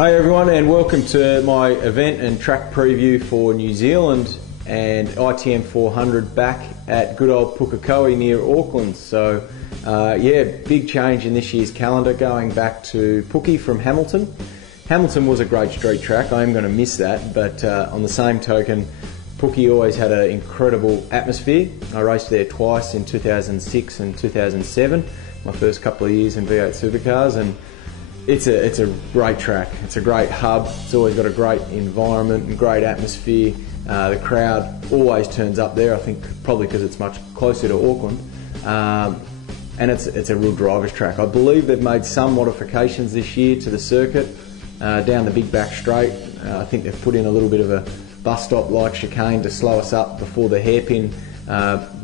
Hey everyone, and welcome to my event and track preview for New Zealand and ITM 400 back at good old Pukekohe near Auckland. So yeah, big change in this year's calendar, going back to Puke from Hamilton. Hamilton was a great street track, I am going to miss that, but on the same token, Puke always had an incredible atmosphere. I raced there twice in 2006 and 2007, my first couple of years in V8 supercars, and it's a great track. It's a great hub. It's always got a great environment and great atmosphere. The crowd always turns up there, I think probably because it's much closer to Auckland. And it's a real driver's track. I believe they've made some modifications this year to the circuit down the big back straight. I think they've put in a little bit of a bus stop like chicane to slow us up before the hairpin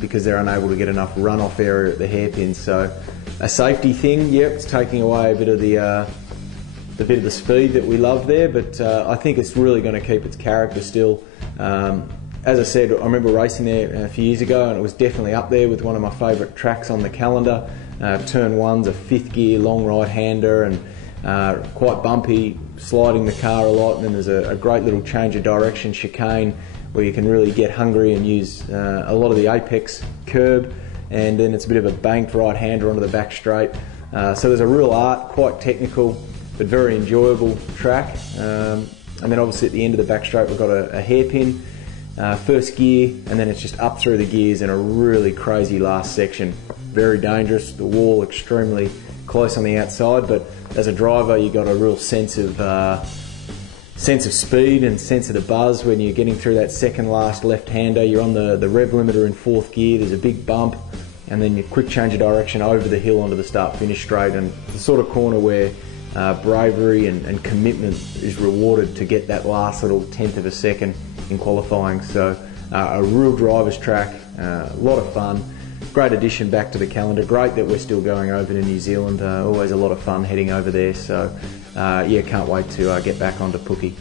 because they're unable to get enough runoff area at the hairpin. So a safety thing, yep, it's taking away a bit of the speed that we love there, but I think it's really going to keep its character still. As I said, I remember racing there a few years ago, and it was definitely up there with one of my favourite tracks on the calendar. Turn one's a fifth gear long right hander and quite bumpy, sliding the car a lot, and then there's a great little change of direction chicane where you can really get hungry and use a lot of the apex curb, and then it's a bit of a banked right hander onto the back straight. So there's a real art, quite technical, but very enjoyable track. And then obviously at the end of the back straight we've got a hairpin, first gear, and then it's just up through the gears in a really crazy last section. Very dangerous, the wall extremely close on the outside, but as a driver you got a real sense of speed and sense of the buzz when you're getting through that second last left-hander. You're on the rev limiter in fourth gear, there's a big bump, and then you quick change of direction over the hill onto the start-finish straight, and the sort of corner where bravery and commitment is rewarded to get that last little tenth of a second in qualifying. So a real driver's track, a lot of fun, great addition back to the calendar. Great that we're still going over to New Zealand, always a lot of fun heading over there. So yeah, can't wait to get back onto Puke.